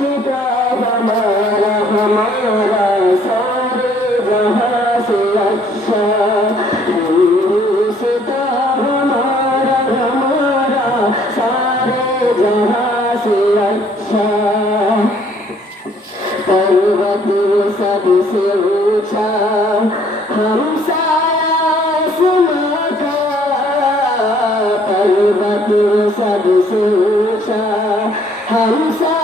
रिश्ता हमारा हमारा सारे जहां से अच्छा रिश्ता हमारा हमारा सारे जहां से अच्छा पर्वत सबसे ऊंचा हमसा आसमां का पर्वत सबसे ऊंचा हमसा